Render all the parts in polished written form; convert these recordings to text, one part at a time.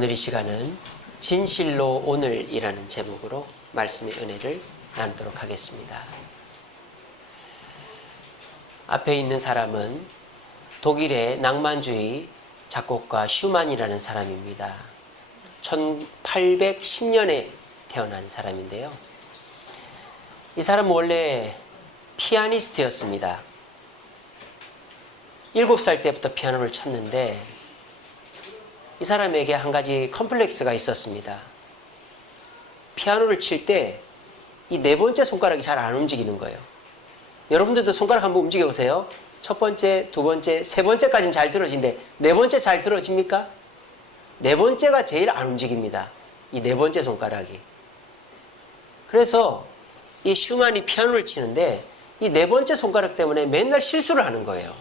오늘 이 시간은 진실로 오늘이라는 제목으로 말씀의 은혜를 나누도록 하겠습니다. 앞에 있는 사람은 독일의 낭만주의 작곡가 슈만이라는 사람입니다. 1810년에 태어난 사람인데요. 이 사람은 원래 피아니스트였습니다. 7살 때부터 피아노를 쳤는데 이 사람에게 한 가지 컴플렉스가 있었습니다. 피아노를 칠 때 이 네 번째 손가락이 잘 안 움직이는 거예요. 여러분들도 손가락 한번 움직여 보세요. 첫 번째, 두 번째, 세 번째까지는 잘 들어지는데 네 번째 잘 들어집니까? 네 번째가 제일 안 움직입니다. 이 네 번째 손가락이. 그래서 이 슈만이 피아노를 치는데 이 네 번째 손가락 때문에 맨날 실수를 하는 거예요.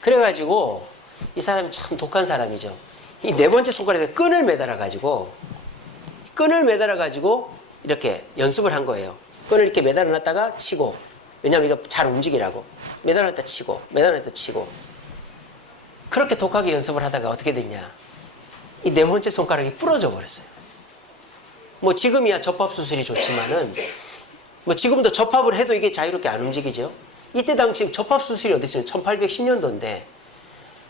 그래가지고 이 사람이 참 독한 사람이죠. 이 네 번째 손가락에 끈을 매달아 가지고 이렇게 연습을 한 거예요. 끈을 이렇게 매달아 놨다가 치고, 왜냐하면 이거 잘 움직이라고. 매달아 놨다 치고, 매달아 놨다 치고. 그렇게 독하게 연습을 하다가 어떻게 됐냐, 이 네 번째 손가락이 부러져 버렸어요. 뭐 지금이야 접합 수술이 좋지만은 뭐 지금도 접합을 해도 이게 자유롭게 안 움직이죠. 이때 당시 접합 수술이 어디 있어요? 1810년도인데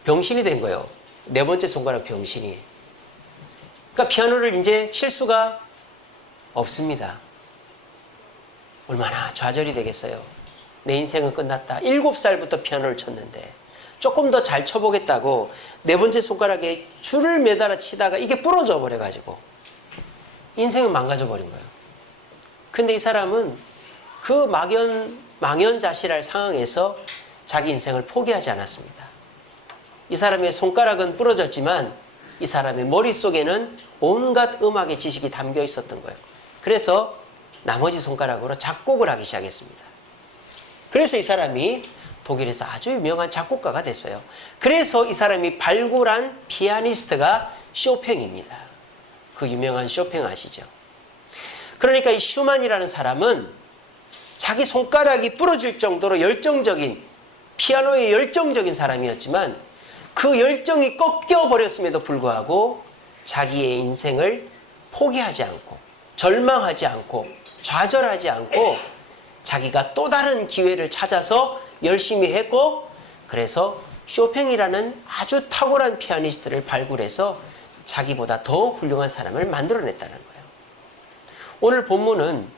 병신이 된 거예요. 네 번째 손가락 병신이. 그러니까 피아노를 이제 칠 수가 없습니다. 얼마나 좌절이 되겠어요. 내 인생은 끝났다. 7살부터 피아노를 쳤는데 조금 더 잘 쳐보겠다고 네 번째 손가락에 줄을 매달아 치다가 이게 부러져 버려가지고 인생은 망가져 버린 거예요. 근데 이 사람은 그 망연자실할 상황에서 자기 인생을 포기하지 않았습니다. 이 사람의 손가락은 부러졌지만 이 사람의 머릿속에는 온갖 음악의 지식이 담겨 있었던 거예요. 그래서 나머지 손가락으로 작곡을 하기 시작했습니다. 그래서 이 사람이 독일에서 아주 유명한 작곡가가 됐어요. 그래서 이 사람이 발굴한 피아니스트가 쇼팽입니다. 그 유명한 쇼팽 아시죠? 그러니까 이 슈만이라는 사람은 자기 손가락이 부러질 정도로 피아노에 열정적인 사람이었지만 그 열정이 꺾여버렸음에도 불구하고 자기의 인생을 포기하지 않고 절망하지 않고 좌절하지 않고 자기가 또 다른 기회를 찾아서 열심히 했고, 그래서 쇼팽이라는 아주 탁월한 피아니스트를 발굴해서 자기보다 더 훌륭한 사람을 만들어냈다는 거예요. 오늘 본문은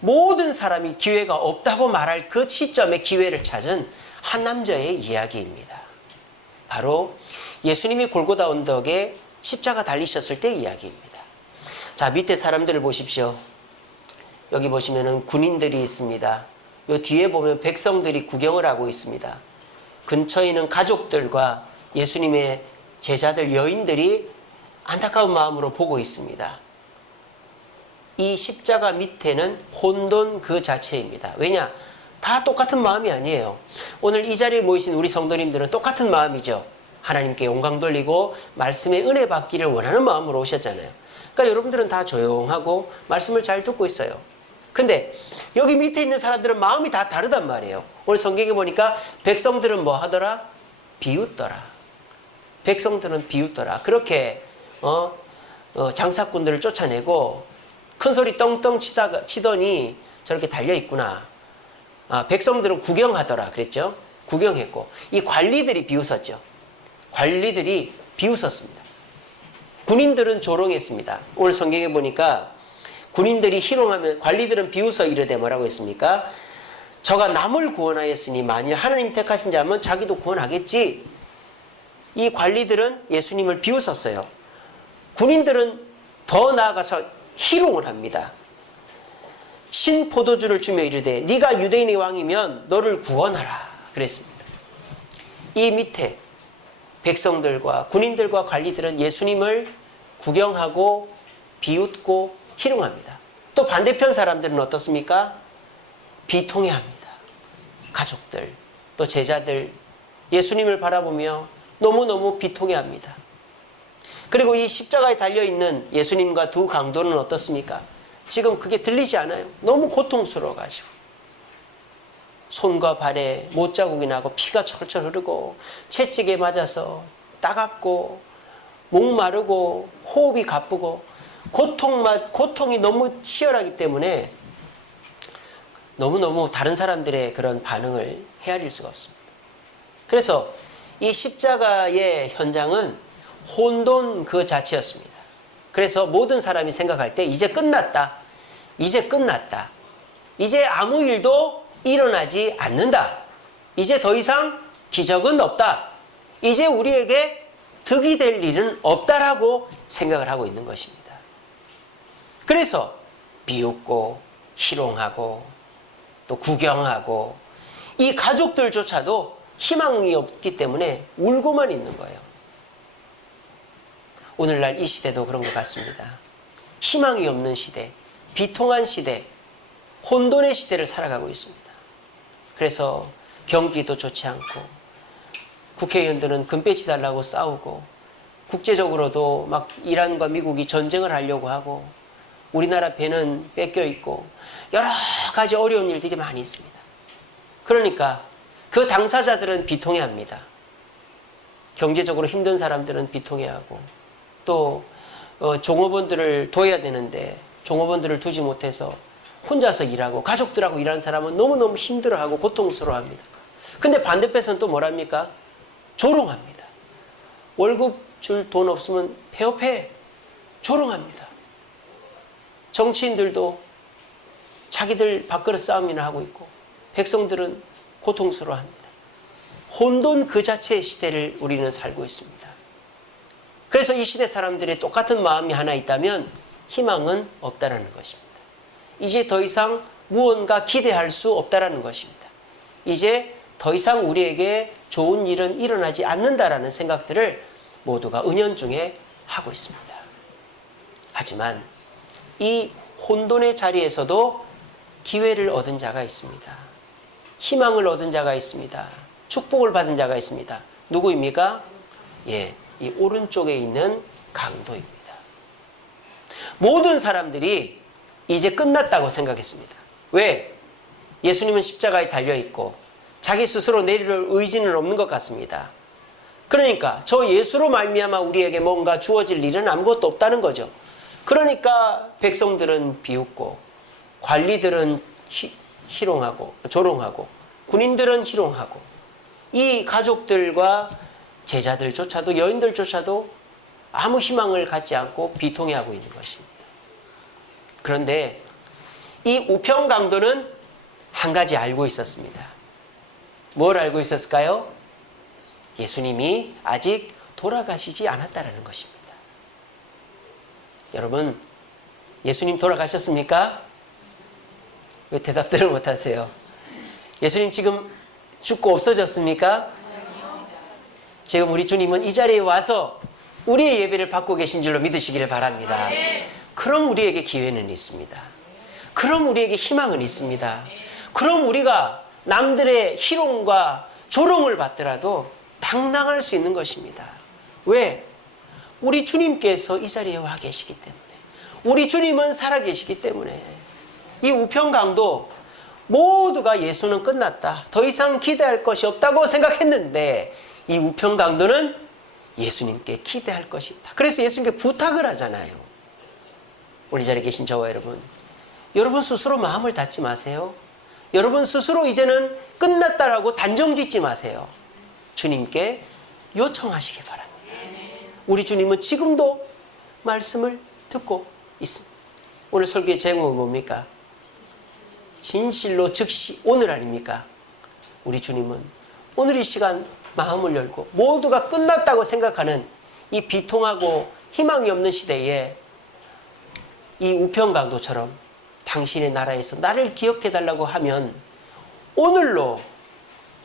모든 사람이 기회가 없다고 말할 그 시점에 기회를 찾은 한 남자의 이야기입니다. 바로 예수님이 골고다 언덕에 십자가 달리셨을 때 이야기입니다. 자, 밑에 사람들을 보십시오. 여기 보시면은 군인들이 있습니다. 요 뒤에 보면 백성들이 구경을 하고 있습니다. 근처에 있는 가족들과 예수님의 제자들, 여인들이 안타까운 마음으로 보고 있습니다. 이 십자가 밑에는 혼돈 그 자체입니다. 왜냐? 다 똑같은 마음이 아니에요. 오늘 이 자리에 모이신 우리 성도님들은 똑같은 마음이죠. 하나님께 영광 돌리고 말씀의 은혜 받기를 원하는 마음으로 오셨잖아요. 그러니까 여러분들은 다 조용하고 말씀을 잘 듣고 있어요. 근데 여기 밑에 있는 사람들은 마음이 다 다르단 말이에요. 오늘 성경에 보니까 백성들은 뭐 하더라? 비웃더라. 백성들은 비웃더라. 그렇게 장사꾼들을 쫓아내고 큰 소리 떵떵 치더니 저렇게 달려있구나. 백성들은 구경하더라 그랬죠. 구경했고 이 관리들이 비웃었죠. 관리들이 비웃었습니다. 군인들은 조롱했습니다. 오늘 성경에 보니까 군인들이 희롱하면 관리들은 비웃어 이르되 뭐라고 했습니까? 저가 남을 구원하였으니 만일 하나님 택하신 자면 자기도 구원하겠지. 이 관리들은 예수님을 비웃었어요. 군인들은 더 나아가서 희롱을 합니다. 신 포도주를 주며 이르되 네가 유대인의 왕이면 너를 구원하라 그랬습니다. 이 밑에 백성들과 군인들과 관리들은 예수님을 구경하고 비웃고 희롱합니다. 또 반대편 사람들은 어떻습니까? 비통해합니다. 가족들, 또 제자들 예수님을 바라보며 너무너무 비통해합니다. 그리고 이 십자가에 달려있는 예수님과 두 강도는 어떻습니까? 지금 그게 들리지 않아요. 너무 고통스러워가지고 손과 발에 못자국이 나고 피가 철철 흐르고 채찍에 맞아서 따갑고 목마르고 호흡이 가쁘고 고통이 너무 치열하기 때문에 너무너무 다른 사람들의 그런 반응을 헤아릴 수가 없습니다. 그래서 이 십자가의 현장은 혼돈 그 자체였습니다. 그래서 모든 사람이 생각할 때 이제 끝났다. 이제 끝났다. 이제 아무 일도 일어나지 않는다. 이제 더 이상 기적은 없다. 이제 우리에게 득이 될 일은 없다라고 생각을 하고 있는 것입니다. 그래서 비웃고 희롱하고 또 구경하고 이 가족들조차도 희망이 없기 때문에 울고만 있는 거예요. 오늘날 이 시대도 그런 것 같습니다. 희망이 없는 시대, 비통한 시대, 혼돈의 시대를 살아가고 있습니다. 그래서 경기도 좋지 않고 국회의원들은 금배지 달라고 싸우고 국제적으로도 막 이란과 미국이 전쟁을 하려고 하고 우리나라 배는 뺏겨 있고 여러 가지 어려운 일들이 많이 있습니다. 그러니까 그 당사자들은 비통해합니다. 경제적으로 힘든 사람들은 비통해하고 또 종업원들을 둬야 되는데 종업원들을 두지 못해서 혼자서 일하고 가족들하고 일하는 사람은 너무너무 힘들어하고 고통스러워합니다. 근데 반대편에서는 또 뭐랍니까? 조롱합니다. 월급 줄 돈 없으면 폐업해. 조롱합니다. 정치인들도 자기들 밥그릇 싸움이나 하고 있고 백성들은 고통스러워합니다. 혼돈 그 자체의 시대를 우리는 살고 있습니다. 그래서 이 시대 사람들이 똑같은 마음이 하나 있다면 희망은 없다라는 것입니다. 이제 더 이상 무언가 기대할 수 없다라는 것입니다. 이제 더 이상 우리에게 좋은 일은 일어나지 않는다라는 생각들을 모두가 은연중에 하고 있습니다. 하지만 이 혼돈의 자리에서도 기회를 얻은 자가 있습니다. 희망을 얻은 자가 있습니다. 축복을 받은 자가 있습니다. 누구입니까? 예, 이 오른쪽에 있는 강도입니다. 모든 사람들이 이제 끝났다고 생각했습니다. 왜? 예수님은 십자가에 달려있고 자기 스스로 내릴 의지는 없는 것 같습니다. 그러니까 저 예수로 말미암아 우리에게 뭔가 주어질 일은 아무것도 없다는 거죠. 그러니까 백성들은 비웃고 관리들은 희롱하고 조롱하고 군인들은 희롱하고 이 가족들과 제자들조차도 여인들조차도 아무 희망을 갖지 않고 비통해하고 있는 것입니다. 그런데 이 우평강도는 한 가지 알고 있었습니다. 뭘 알고 있었을까요? 예수님이 아직 돌아가시지 않았다는 것입니다. 여러분, 예수님 돌아가셨습니까? 왜 대답들을 못하세요? 예수님 지금 죽고 없어졌습니까? 지금 우리 주님은 이 자리에 와서 우리의 예배를 받고 계신 줄로 믿으시기를 바랍니다. 그럼 우리에게 기회는 있습니다. 그럼 우리에게 희망은 있습니다. 그럼 우리가 남들의 희롱과 조롱을 받더라도 당당할 수 있는 것입니다. 왜? 우리 주님께서 이 자리에 와 계시기 때문에, 우리 주님은 살아계시기 때문에. 이 우평강도 모두가 예수는 끝났다, 더 이상 기대할 것이 없다고 생각했는데 이 우평강도는 예수님께 기대할 것이 있다. 그래서 예수님께 부탁을 하잖아요. 우리 자리에 계신 저와 여러분 스스로 마음을 닫지 마세요. 여러분 스스로 이제는 끝났다라고 단정 짓지 마세요. 주님께 요청하시기 바랍니다. 우리 주님은 지금도 말씀을 듣고 있습니다. 오늘 설교의 제목은 뭡니까? 진실로 즉시 오늘 아닙니까? 우리 주님은 오늘 이 시간 마음을 열고 모두가 끝났다고 생각하는 이 비통하고 희망이 없는 시대에 이 우평강도처럼 당신의 나라에서 나를 기억해달라고 하면 오늘로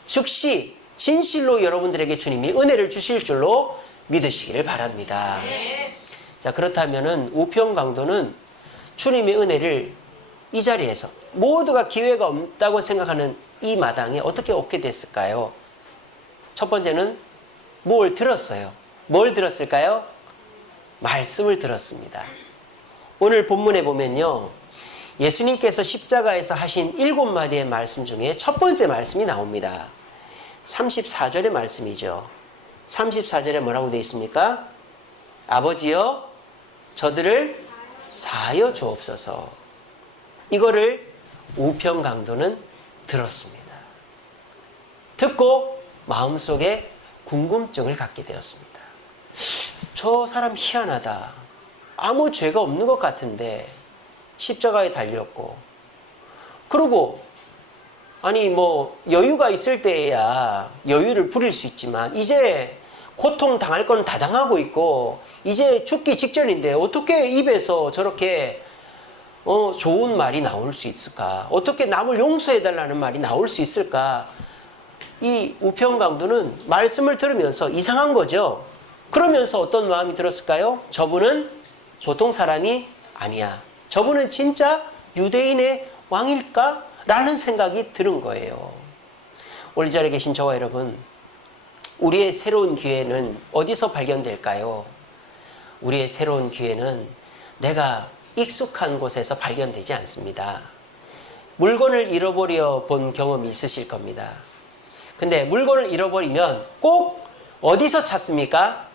즉시 진실로 여러분들에게 주님이 은혜를 주실 줄로 믿으시기를 바랍니다. 자, 그렇다면은 우평강도는 주님의 은혜를 이 자리에서 모두가 기회가 없다고 생각하는 이 마당에 어떻게 얻게 됐을까요? 첫 번째는 뭘 들었어요? 뭘 들었을까요? 말씀을 들었습니다. 오늘 본문에 보면요, 예수님께서 십자가에서 하신 7마디의 말씀 중에 첫 번째 말씀이 나옵니다. 34절의 말씀이죠. 34절에 뭐라고 되어 있습니까? 아버지여 저들을 사하여 주옵소서. 이거를 우편강도는 들었습니다. 듣고 마음속에 궁금증을 갖게 되었습니다. 저 사람 희한하다. 아무 죄가 없는 것 같은데 십자가에 달렸고, 그리고 아니 여유가 있을 때야 여유를 부릴 수 있지만 이제 고통 당할 건 다 당하고 있고 이제 죽기 직전인데 어떻게 입에서 저렇게 좋은 말이 나올 수 있을까? 어떻게 남을 용서해달라는 말이 나올 수 있을까? 이 우편강도는 말씀을 들으면서 이상한 거죠. 그러면서 어떤 마음이 들었을까요? 저분은 보통 사람이 아니야. 저분은 진짜 유대인의 왕일까? 라는 생각이 드는 거예요. 오늘 이 자리에 계신 저와 여러분, 우리의 새로운 기회는 어디서 발견될까요? 우리의 새로운 기회는 내가 익숙한 곳에서 발견되지 않습니다. 물건을 잃어버려 본 경험이 있으실 겁니다. 근데 물건을 잃어버리면 꼭 어디서 찾습니까?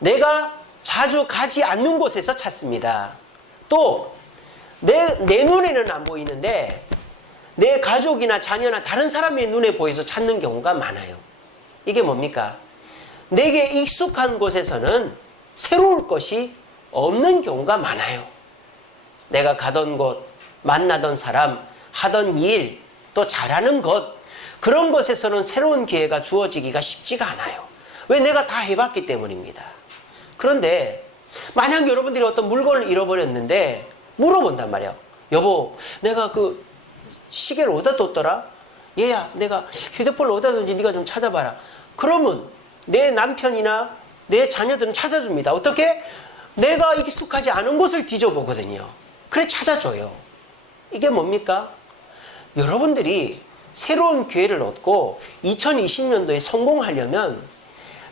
내가 자주 가지 않는 곳에서 찾습니다. 또 내 눈에는 안 보이는데 내 가족이나 자녀나 다른 사람의 눈에 보여서 찾는 경우가 많아요. 이게 뭡니까? 내게 익숙한 곳에서는 새로울 것이 없는 경우가 많아요. 내가 가던 곳, 만나던 사람, 하던 일, 또 잘하는 것, 그런 것에서는 새로운 기회가 주어지기가 쉽지가 않아요. 왜? 내가 다 해봤기 때문입니다. 그런데 만약 여러분들이 어떤 물건을 잃어버렸는데 물어본단 말이야. 여보, 내가 그 시계를 어디다 뒀더라? 얘야, 내가 휴대폰을 어디다 뒀는지 네가 좀 찾아봐라. 그러면 내 남편이나 내 자녀들은 찾아줍니다. 어떻게? 내가 익숙하지 않은 곳을 뒤져보거든요. 그래 찾아줘요. 이게 뭡니까? 여러분들이 새로운 기회를 얻고 2020년도에 성공하려면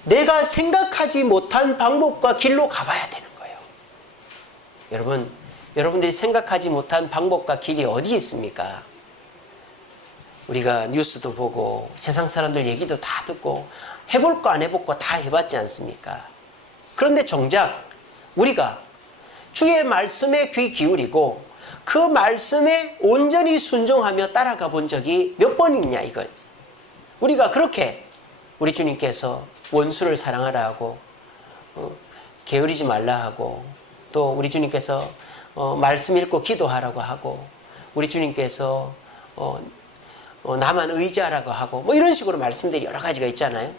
내가 생각하지 못한 방법과 길로 가봐야 되는 거예요. 여러분들이 생각하지 못한 방법과 길이 어디 있습니까? 우리가 뉴스도 보고 세상 사람들 얘기도 다 듣고 해볼 거 안 해볼 거 다 해봤지 않습니까? 그런데 정작 우리가 주의 말씀에 귀 기울이고 그 말씀에 온전히 순종하며 따라가 본 적이 몇 번이냐 이걸. 우리가 그렇게 우리 주님께서 원수를 사랑하라 하고 게으르지 말라 하고, 또 우리 주님께서 말씀 읽고 기도하라고 하고, 우리 주님께서 나만 의지하라고 하고 이런 식으로 말씀들이 여러 가지가 있잖아요.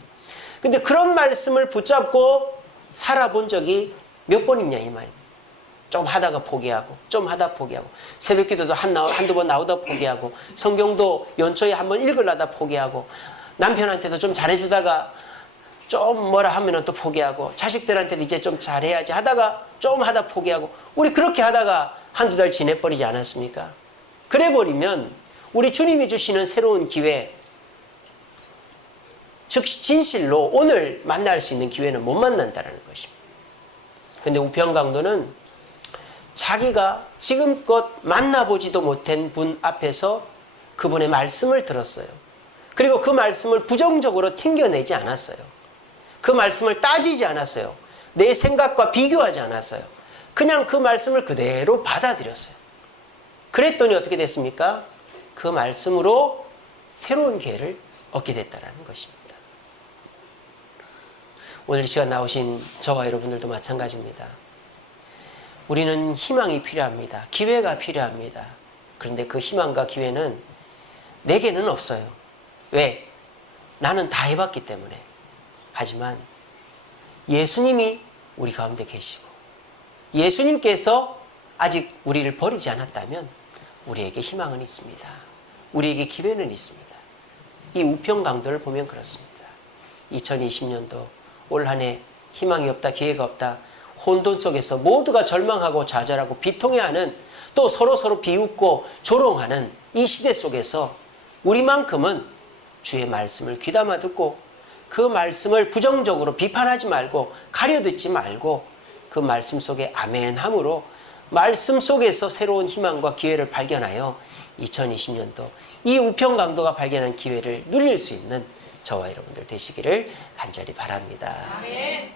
근데 그런 말씀을 붙잡고 살아본 적이 몇 번이냐 이 말입니다. 좀 하다가 포기하고, 좀 하다 포기하고, 새벽 기도도 한두 번 나오다 포기하고, 성경도 연초에 한번 읽으려다 포기하고, 남편한테도 좀 잘해주다가 좀 뭐라 하면 또 포기하고, 자식들한테도 이제 좀 잘해야지 하다가 좀 하다 포기하고, 우리 그렇게 하다가 한두 달 지내버리지 않았습니까? 그래 버리면 우리 주님이 주시는 새로운 기회, 즉 진실로 오늘 만날 수 있는 기회는 못 만난다는 것입니다. 근데 우편강도는 자기가 지금껏 만나보지도 못한 분 앞에서 그분의 말씀을 들었어요. 그리고 그 말씀을 부정적으로 튕겨내지 않았어요. 그 말씀을 따지지 않았어요. 내 생각과 비교하지 않았어요. 그냥 그 말씀을 그대로 받아들였어요. 그랬더니 어떻게 됐습니까? 그 말씀으로 새로운 기회를 얻게 됐다는 것입니다. 오늘 이 시간 나오신 저와 여러분들도 마찬가지입니다. 우리는 희망이 필요합니다. 기회가 필요합니다. 그런데 그 희망과 기회는 내게는 없어요. 왜? 나는 다 해봤기 때문에. 하지만 예수님이 우리 가운데 계시고 예수님께서 아직 우리를 버리지 않았다면 우리에게 희망은 있습니다. 우리에게 기회는 있습니다. 이 우편강도를 보면 그렇습니다. 2020년도 올 한 해 희망이 없다, 기회가 없다, 혼돈 속에서 모두가 절망하고 좌절하고 비통해하는, 또 서로 비웃고 조롱하는 이 시대 속에서 우리만큼은 주의 말씀을 귀담아 듣고 그 말씀을 부정적으로 비판하지 말고 가려듣지 말고 그 말씀 속에 아멘함으로 말씀 속에서 새로운 희망과 기회를 발견하여 2020년도 이 우편강도가 발견한 기회를 누릴 수 있는 저와 여러분들 되시기를 간절히 바랍니다. 아멘.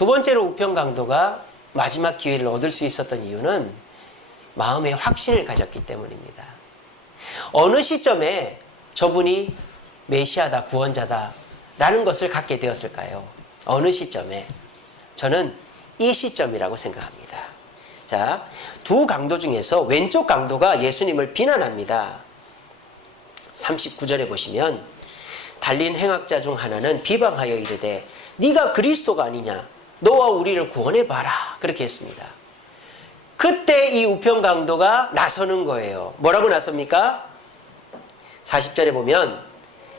두 번째로 우편 강도가 마지막 기회를 얻을 수 있었던 이유는 마음의 확신을 가졌기 때문입니다. 어느 시점에 저분이 메시아다, 구원자다 라는 것을 갖게 되었을까요? 어느 시점에? 저는 이 시점이라고 생각합니다. 자, 두 강도 중에서 왼쪽 강도가 예수님을 비난합니다. 39절에 보시면 달린 행악자 중 하나는 비방하여 이르되 네가 그리스도가 아니냐, 너와 우리를 구원해봐라, 그렇게 했습니다. 그때 이 우편 강도가 나서는 거예요. 뭐라고 나섭니까? 40절에 보면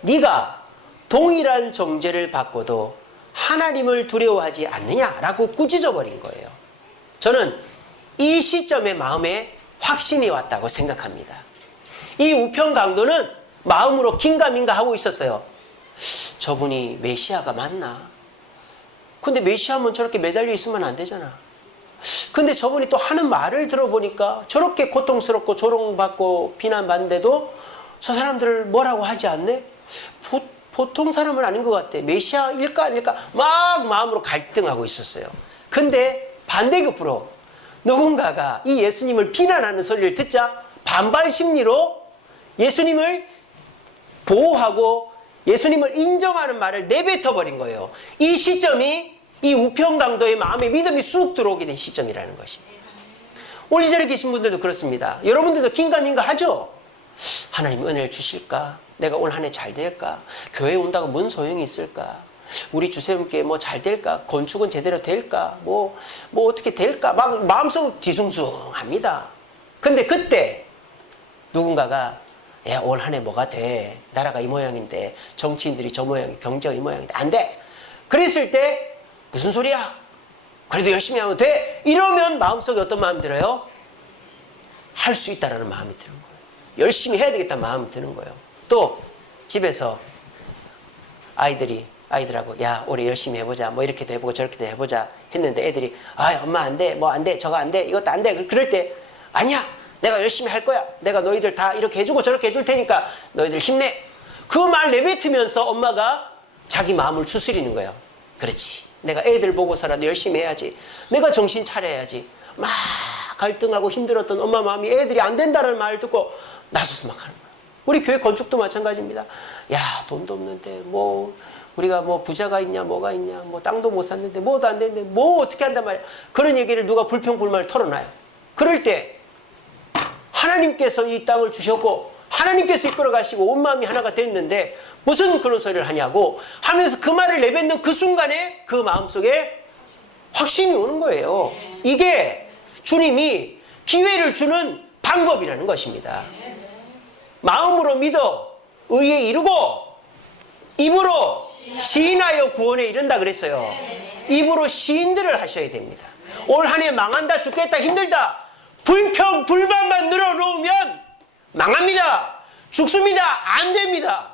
네가 동일한 정죄를 받고도 하나님을 두려워하지 않느냐라고 꾸짖어 버린 거예요. 저는 이 시점에 마음에 확신이 왔다고 생각합니다. 이 우편 강도는 마음으로 긴가민가 하고 있었어요. 저분이 메시아가 맞나? 근데 메시아면 저렇게 매달려 있으면 안 되잖아. 근데 저분이 또 하는 말을 들어보니까 저렇게 고통스럽고 조롱받고 비난받는데도 저 사람들을 뭐라고 하지 않네? 보통 사람은 아닌 것 같아. 메시아일까 아닐까? 막 마음으로 갈등하고 있었어요. 근데 반대급부로 누군가가 이 예수님을 비난하는 소리를 듣자 반발 심리로 예수님을 보호하고 예수님을 인정하는 말을 내뱉어 버린 거예요. 이 시점이 이 우편 강도의 마음에 믿음이 쑥 들어오게 된 시점이라는 것입니다. 오늘 이 자리에 계신 분들도 그렇습니다. 여러분들도 긴가민가 하죠? 하나님 은혜를 주실까? 내가 올 한 해 잘 될까? 교회 온다고 뭔 소용이 있을까? 우리 주세님께 뭐 잘 될까? 건축은 제대로 될까? 뭐 어떻게 될까? 막 마음속 뒤숭숭합니다. 근데 그때 누군가가 야, 올 한 해 뭐가 돼? 나라가 이 모양인데 정치인들이 저 모양이 경제가 이 모양인데 안 돼! 그랬을 때 무슨 소리야? 그래도 열심히 하면 돼! 이러면 마음속에 어떤 마음이 들어요? 할 수 있다라는 마음이 드는 거예요. 열심히 해야 되겠다는 마음이 드는 거예요. 또 집에서 아이들하고 야, 올해 열심히 해보자, 뭐 이렇게도 해보고 저렇게도 해보자 했는데 애들이 아, 엄마 안 돼, 뭐 안 돼, 저거 안 돼, 이것도 안 돼. 그럴 때 아니야, 내가 열심히 할 거야, 내가 너희들 다 이렇게 해주고 저렇게 해줄 테니까 너희들 힘내. 그 말 내뱉으면서 엄마가 자기 마음을 추스리는 거예요. 그렇지, 내가 애들 보고서라도 열심히 해야지, 내가 정신 차려야지. 막 갈등하고 힘들었던 엄마 마음이 애들이 안 된다는 말을 듣고 나서서 막 하는 거예요. 우리 교회 건축도 마찬가지입니다. 야, 돈도 없는데 뭐 우리가 뭐 부자가 있냐, 뭐가 있냐, 뭐 땅도 못 샀는데 뭐도 안 됐는데 뭐 어떻게 한단 말이야. 그런 얘기를 누가 불평불만을 털어놔요. 그럴 때 하나님께서 이 땅을 주셨고 하나님께서 이끌어 가시고 온 마음이 하나가 됐는데 무슨 그런 소리를 하냐고 하면서 그 말을 내뱉는 그 순간에 그 마음속에 확신이 오는 거예요. 이게 주님이 기회를 주는 방법이라는 것입니다. 마음으로 믿어 의에 이르고 입으로 시인하여 구원에 이른다 그랬어요. 입으로 시인들을 하셔야 됩니다. 올 한 해 망한다, 죽겠다, 힘들다, 불평 불만만 늘어놓으면 망합니다, 죽습니다, 안 됩니다.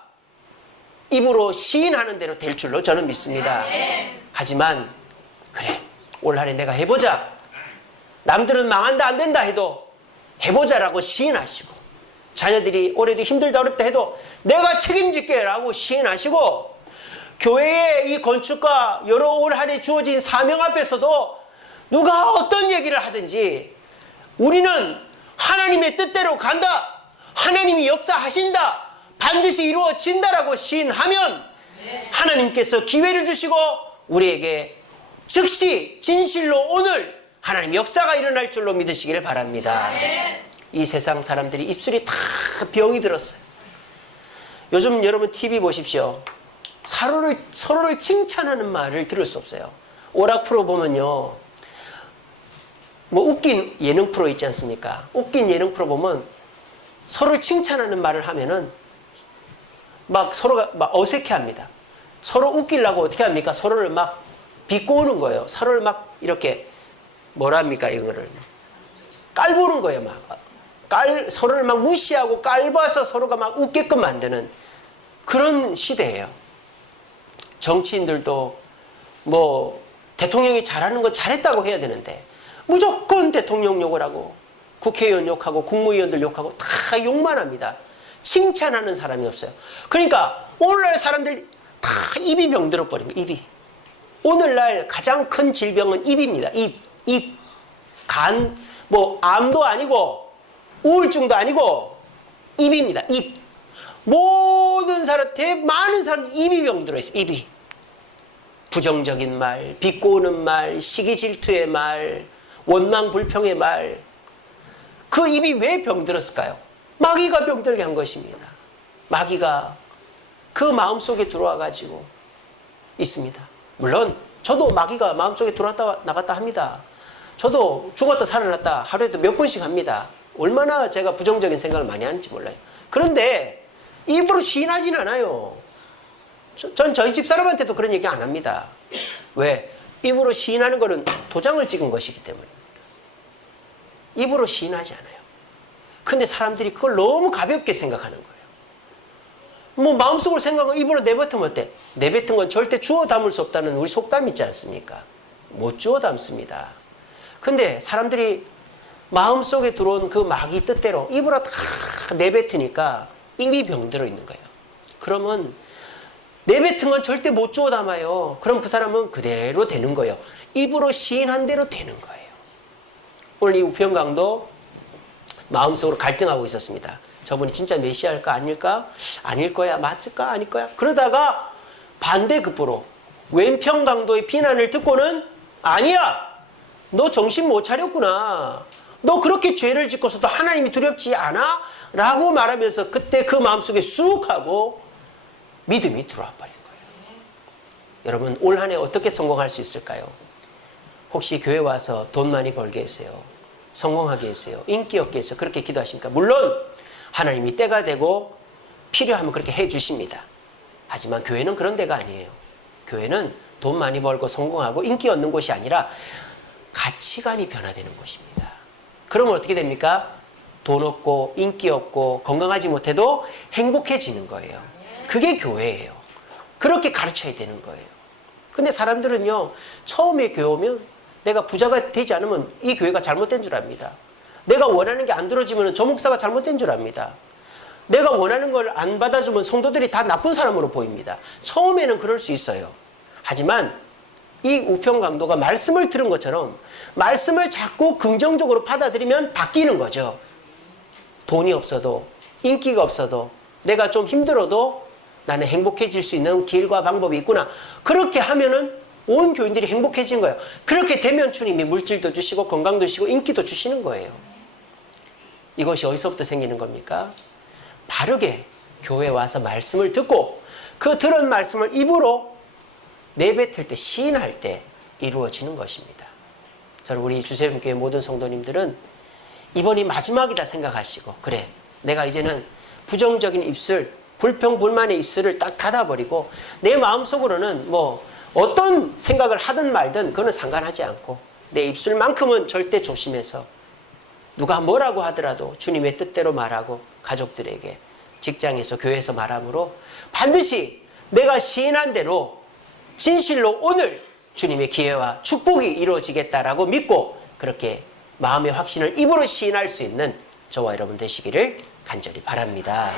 입으로 시인하는 대로 될 줄로 저는 믿습니다. 하지만 그래, 올 한 해 내가 해보자, 남들은 망한다 안 된다 해도 해보자라고 시인하시고, 자녀들이 올해도 힘들다 어렵다 해도 내가 책임질게 라고 시인하시고, 교회의 이 건축과 여러 올 한 해 주어진 사명 앞에서도 누가 어떤 얘기를 하든지 우리는 하나님의 뜻대로 간다, 하나님이 역사하신다, 반드시 이루어진다라고 시인하면 하나님께서 기회를 주시고 우리에게 즉시 진실로 오늘 하나님 역사가 일어날 줄로 믿으시기를 바랍니다. 이 세상 사람들이 입술이 다 병이 들었어요. 요즘 여러분 TV 보십시오. 서로를 칭찬하는 말을 들을 수 없어요. 오락 프로 보면요, 뭐 웃긴 예능 프로 있지 않습니까? 웃긴 예능 프로 보면 서로를 칭찬하는 말을 하면은 막 서로가 막 어색해합니다. 서로 웃기려고 어떻게 합니까? 서로를 막 비꼬는 거예요. 서로를 막 이렇게 뭐라 합니까? 이거를 깔보는 거예요. 막 서로를 막 무시하고 깔봐서 서로가 막 웃게끔 만드는 그런 시대예요. 정치인들도 뭐 대통령이 잘하는 거 잘했다고 해야 되는데 무조건 대통령 욕을 하고 국회의원 욕하고 국무위원들 욕하고 다 욕만 합니다. 칭찬하는 사람이 없어요. 그러니까 오늘날 사람들 다 입이 병들어 버린 거예요. 입이. 오늘날 가장 큰 질병은 입입니다. 입. 간, 뭐 암도 아니고 우울증도 아니고 입입니다. 입. 모든 사람, 많은 사람이 입이 병들어 있어요. 입이. 부정적인 말, 비꼬는 말, 시기 질투의 말, 원망 불평의 말. 그 입이 왜 병들었을까요? 마귀가 병들게 한 것입니다. 마귀가 그 마음속에 들어와 가지고 있습니다. 물론 저도 마귀가 마음속에 들어왔다 나갔다 합니다. 저도 죽었다 살아났다 하루에도 몇 번씩 합니다. 얼마나 제가 부정적인 생각을 많이 하는지 몰라요. 그런데 입으로 시인하진 않아요. 전 저희 집 사람한테도 그런 얘기 안 합니다. 왜? 입으로 시인하는 것은 도장을 찍은 것이기 때문입니다. 입으로 시인하지 않아요. 근데 사람들이 그걸 너무 가볍게 생각하는 거예요. 뭐 마음속으로 생각하고 입으로 내뱉으면 어때? 내뱉은 건 절대 주워 담을 수 없다는 우리 속담 있지 않습니까? 못 주워 담습니다. 근데 사람들이 마음속에 들어온 그 마귀 뜻대로 입으로 다 내뱉으니까 입이 병들어 있는 거예요. 그러면 내뱉은 건 절대 못 주워 담아요. 그럼 그 사람은 그대로 되는 거예요. 입으로 시인한 대로 되는 거예요. 오늘 이 우편강도 마음속으로 갈등하고 있었습니다. 저분이 진짜 메시아일까 아닐까? 아닐 거야. 맞을까? 아닐 거야? 그러다가 반대급부로 왼평강도의 비난을 듣고는 아니야. 너 정신 못 차렸구나. 너 그렇게 죄를 짓고서도 하나님이 두렵지 않아? 라고 말하면서 그때 그 마음속에 쑥 하고 믿음이 들어와 버린 거예요. 여러분 올 한 해 어떻게 성공할 수 있을까요? 혹시 교회 와서 돈 많이 벌게 해주세요. 성공하게 해주세요. 인기 얻게 해주세요. 그렇게 기도하십니까? 물론 하나님이 때가 되고 필요하면 그렇게 해주십니다. 하지만 교회는 그런 데가 아니에요. 교회는 돈 많이 벌고 성공하고 인기 얻는 곳이 아니라 가치관이 변화되는 곳입니다. 그러면 어떻게 됩니까? 돈 없고 인기 없고 건강하지 못해도 행복해지는 거예요. 그게 교회예요. 그렇게 가르쳐야 되는 거예요. 근데 사람들은요, 처음에 교회 오면 내가 부자가 되지 않으면 이 교회가 잘못된 줄 압니다. 내가 원하는 게 안 들어지면 저 목사가 잘못된 줄 압니다. 내가 원하는 걸 안 받아주면 성도들이 다 나쁜 사람으로 보입니다. 처음에는 그럴 수 있어요. 하지만 이 우편강도가 말씀을 들은 것처럼 말씀을 자꾸 긍정적으로 받아들이면 바뀌는 거죠. 돈이 없어도 인기가 없어도 내가 좀 힘들어도 나는 행복해질 수 있는 길과 방법이 있구나. 그렇게 하면은 온 교인들이 행복해진 거예요. 그렇게 되면 주님이 물질도 주시고 건강도 주시고 인기도 주시는 거예요. 이것이 어디서부터 생기는 겁니까? 바르게 교회에 와서 말씀을 듣고 그 들은 말씀을 입으로 내뱉을 때, 시인할 때 이루어지는 것입니다. 저는 우리 주세움교회 모든 성도님들은 이번이 마지막이다 생각하시고, 그래, 내가 이제는 부정적인 입술, 불평불만의 입술을 딱 닫아버리고 내 마음속으로는 뭐 어떤 생각을 하든 말든 그거는 상관하지 않고 내 입술만큼은 절대 조심해서 누가 뭐라고 하더라도 주님의 뜻대로 말하고 가족들에게 직장에서 교회에서 말함으로 반드시 내가 시인한 대로 진실로 오늘 주님의 기회와 축복이 이루어지겠다라고 믿고 그렇게 마음의 확신을 입으로 시인할 수 있는 저와 여러분 되시기를 간절히 바랍니다.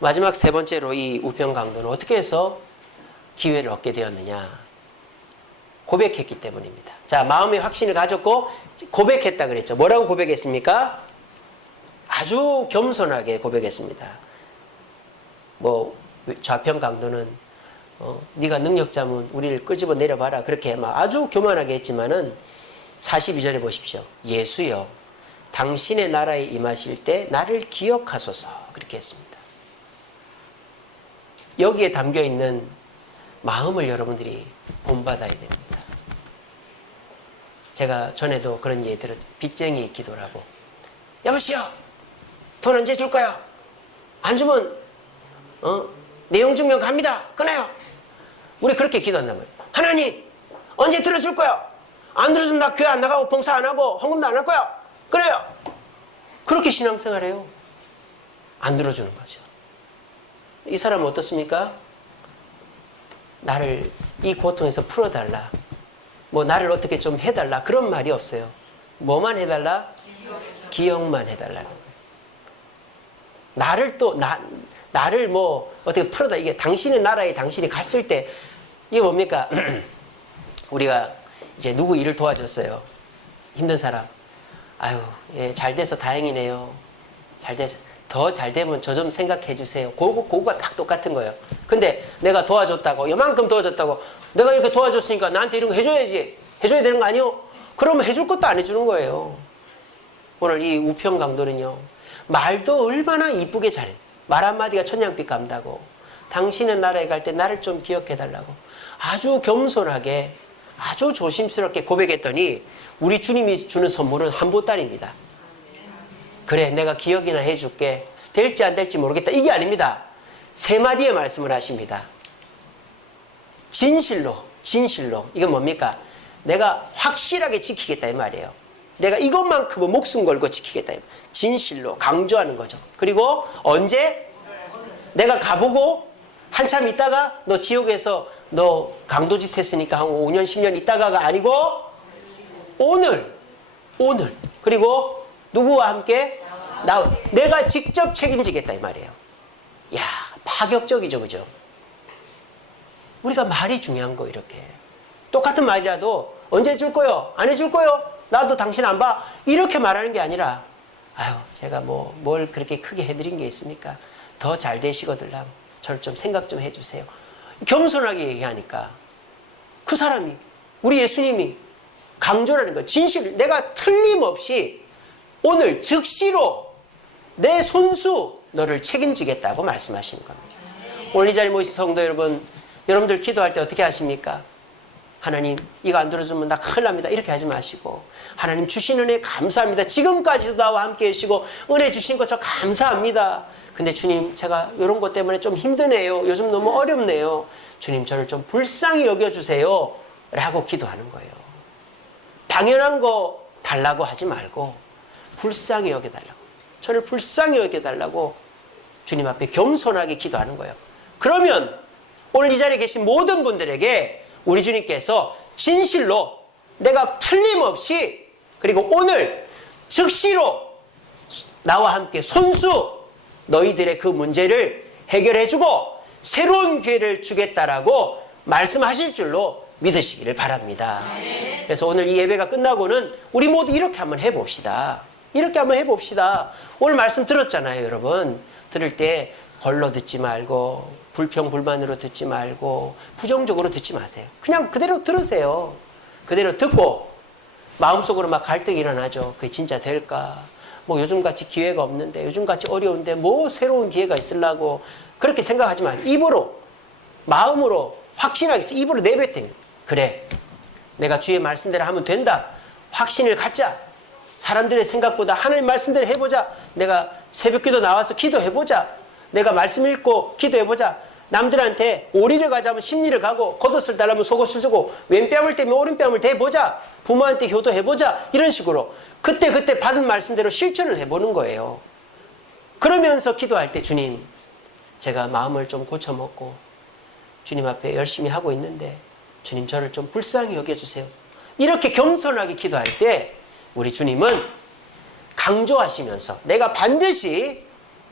마지막 세 번째로 이 우편강도는 어떻게 해서 기회를 얻게 되었느냐? 고백했기 때문입니다. 자, 마음의 확신을 가졌고 고백했다 그랬죠. 뭐라고 고백했습니까? 아주 겸손하게 고백했습니다. 뭐 좌편 강도는 네가 능력자면 우리를 끄집어 내려봐라 그렇게 막 아주 교만하게 했지만은 42절에 보십시오. 예수여 당신의 나라에 임하실 때 나를 기억하소서 그렇게 했습니다. 여기에 담겨있는 마음을 여러분들이 본받아야 됩니다. 제가 전에도 그런 얘기 들었죠. 빚쟁이 기도라고. 여보시오 돈 언제 줄 거야? 안 주면 내용 증명 갑니다. 끊어요. 우리 그렇게 기도한단 말이에요. 하나님 언제 들어줄 거야? 안 들어주면 나 교회 안 나가고 봉사 안 하고 헌금도 안 할 거야. 그래요. 그렇게 신앙생활해요. 안 들어주는 거죠. 이 사람은 어떻습니까? 나를 이 고통에서 풀어달라. 뭐 나를 어떻게 좀 해달라. 그런 말이 없어요. 뭐만 해달라? 기억만 해달라는 거예요. 나를 뭐 어떻게 풀어다. 이게 당신의 나라에 당신이 갔을 때 이게 뭡니까? 우리가 이제 누구 일을 도와줬어요. 힘든 사람. 아유, 예, 잘 돼서 다행이네요. 잘 돼서. 더 잘 되면 저 좀 생각해 주세요. 그거가 딱 똑같은 거예요. 근데 내가 도와줬다고, 요만큼 도와줬다고, 내가 이렇게 도와줬으니까 나한테 이런 거 해줘야지. 해줘야 되는 거 아니요? 그러면 해줄 것도 안 해주는 거예요. 오늘 이 우평 강도는요, 말도 얼마나 이쁘게 잘해. 말 한마디가 천냥빛 감다고. 당신은 나라에 갈 때 나를 좀 기억해 달라고. 아주 겸손하게, 아주 조심스럽게 고백했더니 우리 주님이 주는 선물은 한 보따리입니다. 그래, 내가 기억이나 해줄게. 될지 안 될지 모르겠다. 이게 아닙니다. 세 마디의 말씀을 하십니다. 진실로, 진실로. 이건 뭡니까? 내가 확실하게 지키겠다 이 말이에요. 내가 이것만큼은 목숨 걸고 지키겠다. 진실로 강조하는 거죠. 그리고 언제? 내가 가보고 한참 있다가 너 지옥에서 너 강도짓 했으니까 한 5년 10년 있다가가 아니고 오늘. 그리고 누구와 함께? 내가 직접 책임지겠다 이 말이에요. 야, 파격적이죠, 그죠? 우리가 말이 중요한 거 이렇게. 똑같은 말이라도 언제 줄 거요? 안 해줄 거요? 나도 당신 안 봐. 이렇게 말하는 게 아니라 아유, 제가 뭘 그렇게 크게 해드린 게 있습니까? 더 잘 되시거들라. 저를 좀 생각 좀 해주세요. 겸손하게 얘기하니까 그 사람이, 우리 예수님이 강조라는 거, 진실, 내가 틀림없이 오늘 즉시로 내 손수 너를 책임지겠다고 말씀하시는 겁니다. 오늘 이 자리에 모이신 성도 여러분, 여러분들 기도할 때 어떻게 하십니까? 하나님, 이거 안 들어주면 나 큰일 납니다. 이렇게 하지 마시고, 하나님 주신 은혜 감사합니다. 지금까지도 나와 함께 해주시고 은혜 주신 거 저 감사합니다. 근데 주님, 제가 이런 것 때문에 좀 힘드네요. 요즘 너무 어렵네요. 주님, 저를 좀 불쌍히 여겨주세요. 라고 기도하는 거예요. 당연한 거 달라고 하지 말고 불쌍히 여겨달라고. 저를 불쌍히 여겨달라고 주님 앞에 겸손하게 기도하는 거예요. 그러면 오늘 이 자리에 계신 모든 분들에게 우리 주님께서 진실로 내가 틀림없이, 그리고 오늘 즉시로 나와 함께 손수 너희들의 그 문제를 해결해주고 새로운 기회를 주겠다라고 말씀하실 줄로 믿으시기를 바랍니다. 그래서 오늘 이 예배가 끝나고는 우리 모두 이렇게 한번 해봅시다. 이렇게 한번 해봅시다. 오늘 말씀 들었잖아요, 여러분. 들을 때 걸러 듣지 말고 불평불만으로 듣지 말고 부정적으로 듣지 마세요. 그냥 그대로 들으세요. 그대로 듣고 마음속으로 막 갈등이 일어나죠. 그게 진짜 될까? 뭐 요즘같이 기회가 없는데, 요즘같이 어려운데 뭐 새로운 기회가 있으려고 그렇게 생각하지 마세요. 입으로, 마음으로 확신하게 입으로 내뱉은, 그래, 내가 주의 말씀대로 하면 된다. 확신을 갖자. 사람들의 생각보다 하나님 말씀대로 해보자. 내가 새벽기도 나와서 기도해보자. 내가 말씀 읽고 기도해보자. 남들한테 오리를 가자면 심리를 가고, 겉옷을 달라면 속옷을 주고, 왼뺨을 떼면 오른뺨을 대보자. 부모한테 효도해보자. 이런 식으로 그때 받은 말씀대로 실천을 해보는 거예요. 그러면서 기도할 때, 주님, 제가 마음을 좀 고쳐먹고 주님 앞에 열심히 하고 있는데 주님, 저를 좀 불쌍히 여겨주세요. 이렇게 겸손하게 기도할 때 우리 주님은 강조하시면서 내가 반드시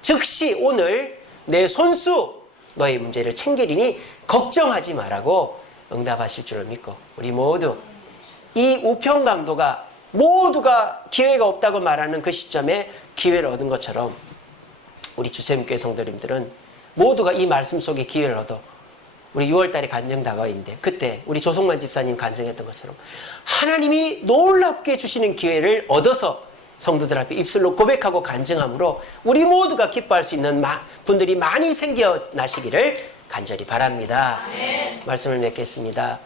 즉시 오늘 내 손수 너의 문제를 챙기리니 걱정하지 말라고 응답하실 줄을 믿고, 우리 모두 이 우평 강도가 모두가 기회가 없다고 말하는 그 시점에 기회를 얻은 것처럼 우리 주세임교회 성도님들은 모두가 이 말씀 속에 기회를 얻어 우리 6월달에 간증 다가와 있는데, 그때 우리 조성만 집사님 간증했던 것처럼 하나님이 놀랍게 주시는 기회를 얻어서 성도들 앞에 입술로 고백하고 간증함으로 우리 모두가 기뻐할 수 있는 분들이 많이 생겨나시기를 간절히 바랍니다. 아멘. 말씀을 맺겠습니다.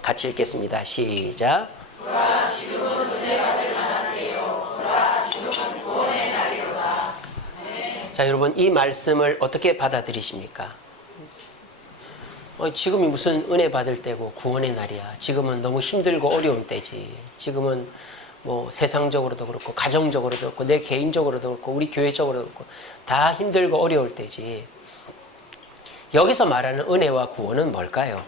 같이 읽겠습니다. 시작. 보라, 지금은 은혜 받을 만한 때요. 보라, 지금은 구원의 날이로다. 아멘. 자, 여러분, 이 말씀을 어떻게 받아들이십니까? 지금이 무슨 은혜 받을 때고 구원의 날이야. 지금은 너무 힘들고 어려운 때지. 지금은 뭐 세상적으로도 그렇고 가정적으로도 그렇고 내 개인적으로도 그렇고 우리 교회적으로도 그렇고 다 힘들고 어려울 때지. 여기서 말하는 은혜와 구원은 뭘까요?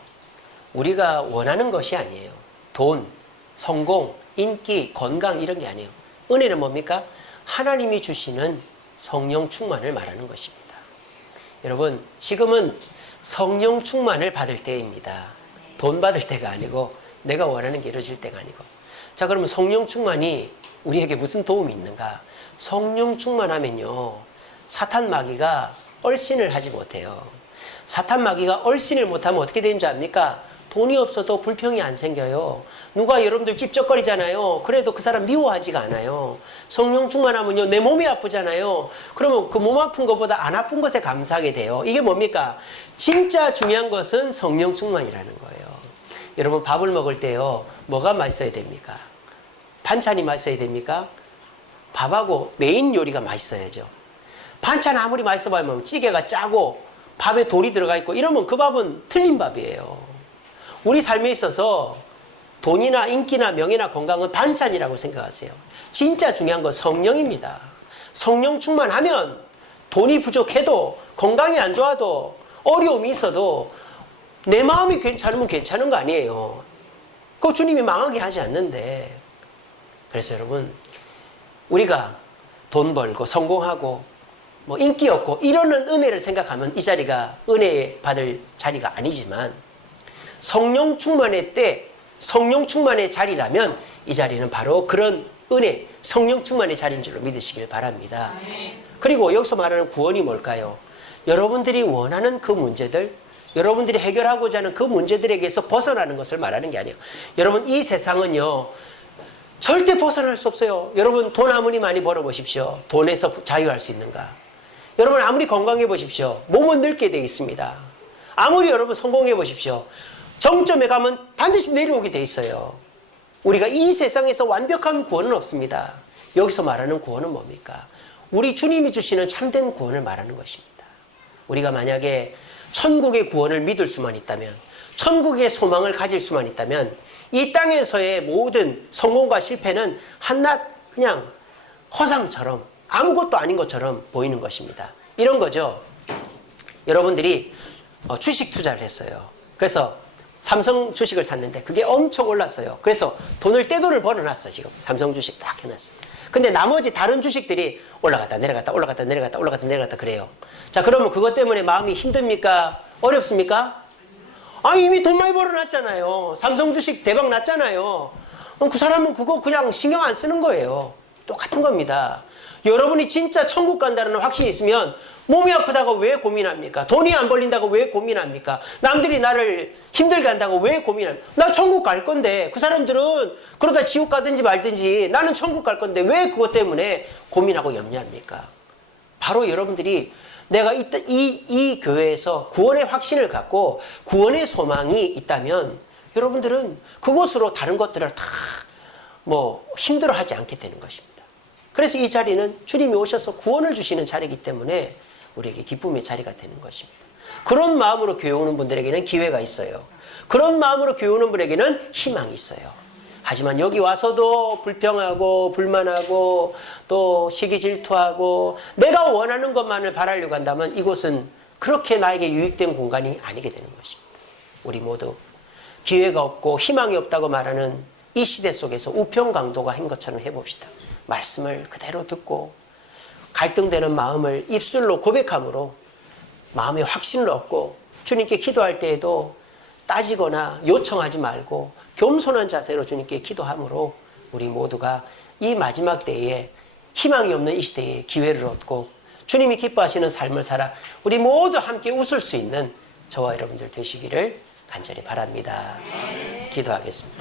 우리가 원하는 것이 아니에요. 돈, 성공, 인기, 건강 이런 게 아니에요. 은혜는 뭡니까? 하나님이 주시는 성령 충만을 말하는 것입니다. 여러분, 지금은 성령 충만을 받을 때입니다. 돈 받을 때가 아니고 내가 원하는 게 이루어질 때가 아니고. 자, 그러면 성령 충만이 우리에게 무슨 도움이 있는가? 성령 충만하면요, 사탄 마귀가 얼씬을 하지 못해요. 사탄 마귀가 얼씬을 못하면 어떻게 되는 줄 압니까? 돈이 없어도 불평이 안 생겨요. 누가 여러분들 찝쩍거리잖아요. 그래도 그 사람 미워하지가 않아요. 성령 충만하면요, 내 몸이 아프잖아요. 그러면 그 몸 아픈 것보다 안 아픈 것에 감사하게 돼요. 이게 뭡니까? 진짜 중요한 것은 성령 충만이라는 거예요. 여러분, 밥을 먹을 때요, 뭐가 맛있어야 됩니까? 반찬이 맛있어야 됩니까? 밥하고 메인 요리가 맛있어야죠. 반찬 아무리 맛있어 보면 찌개가 짜고 밥에 돌이 들어가 있고 이러면 그 밥은 틀린 밥이에요. 우리 삶에 있어서 돈이나 인기나 명예나 건강은 반찬이라고 생각하세요. 진짜 중요한 건 성령입니다. 성령 충만하면 돈이 부족해도, 건강이 안 좋아도, 어려움이 있어도 내 마음이 괜찮으면 괜찮은 거 아니에요. 그 주님이 망하게 하지 않는데. 그래서 여러분, 우리가 돈 벌고 성공하고 뭐 인기 없고 이러는 은혜를 생각하면 이 자리가 은혜 받을 자리가 아니지만, 성령 충만의 때, 성령 충만의 자리라면 이 자리는 바로 그런 은혜, 성령 충만의 자리인 줄로 믿으시길 바랍니다. 그리고 여기서 말하는 구원이 뭘까요? 여러분들이 원하는 그 문제들, 여러분들이 해결하고자 하는 그 문제들에게서 벗어나는 것을 말하는 게 아니에요. 여러분, 이 세상은요, 절대 벗어날 수 없어요. 여러분, 돈 아무리 많이 벌어보십시오. 돈에서 자유할 수 있는가? 여러분, 아무리 건강해 보십시오. 몸은 늙게 되어 있습니다. 아무리 여러분 성공해 보십시오. 정점에 가면 반드시 내려오게 돼 있어요. 우리가 이 세상에서 완벽한 구원은 없습니다. 여기서 말하는 구원은 뭡니까? 우리 주님이 주시는 참된 구원을 말하는 것입니다. 우리가 만약에 천국의 구원을 믿을 수만 있다면, 천국의 소망을 가질 수만 있다면, 이 땅에서의 모든 성공과 실패는 한낱 그냥 허상처럼, 아무것도 아닌 것처럼 보이는 것입니다. 이런 거죠. 여러분들이 주식 투자를 했어요. 그래서 삼성 주식을 샀는데 그게 엄청 올랐어요. 그래서 떼돈을 벌어놨어. 지금 삼성 주식 딱 해놨어. 근데 나머지 다른 주식들이 올라갔다 내려갔다 올라갔다 내려갔다 올라갔다 내려갔다 그래요. 자, 그러면 그것 때문에 마음이 힘듭니까? 어렵습니까? 아니, 이미 돈 많이 벌어놨잖아요. 삼성 주식 대박 났잖아요. 그럼 그 사람은 그거 그냥 신경 안 쓰는 거예요. 똑같은 겁니다. 여러분이 진짜 천국 간다는 확신이 있으면 몸이 아프다고 왜 고민합니까? 돈이 안 벌린다고 왜 고민합니까? 남들이 나를 힘들게 한다고 왜 고민합니까? 나 천국 갈 건데, 그 사람들은 그러다 지옥 가든지 말든지, 나는 천국 갈 건데 왜 그것 때문에 고민하고 염려합니까? 바로 여러분들이 내가 이 교회에서 구원의 확신을 갖고 구원의 소망이 있다면 여러분들은 그것으로 다른 것들을 다 힘들어하지 않게 되는 것입니다. 그래서 이 자리는 주님이 오셔서 구원을 주시는 자리이기 때문에 우리에게 기쁨의 자리가 되는 것입니다. 그런 마음으로 교회 오는 분들에게는 기회가 있어요. 그런 마음으로 교회 오는 분에게는 희망이 있어요. 하지만 여기 와서도 불평하고 불만하고 또 시기 질투하고 내가 원하는 것만을 바라려고 한다면 이곳은 그렇게 나에게 유익된 공간이 아니게 되는 것입니다. 우리 모두 기회가 없고 희망이 없다고 말하는 이 시대 속에서 우평강도가 한 것처럼 해봅시다. 말씀을 그대로 듣고 갈등되는 마음을 입술로 고백함으로 마음의 확신을 얻고 주님께 기도할 때에도 따지거나 요청하지 말고 겸손한 자세로 주님께 기도함으로 우리 모두가 이 마지막 때에 희망이 없는 이 시대에 기회를 얻고 주님이 기뻐하시는 삶을 살아 우리 모두 함께 웃을 수 있는 저와 여러분들 되시기를 간절히 바랍니다. 기도하겠습니다.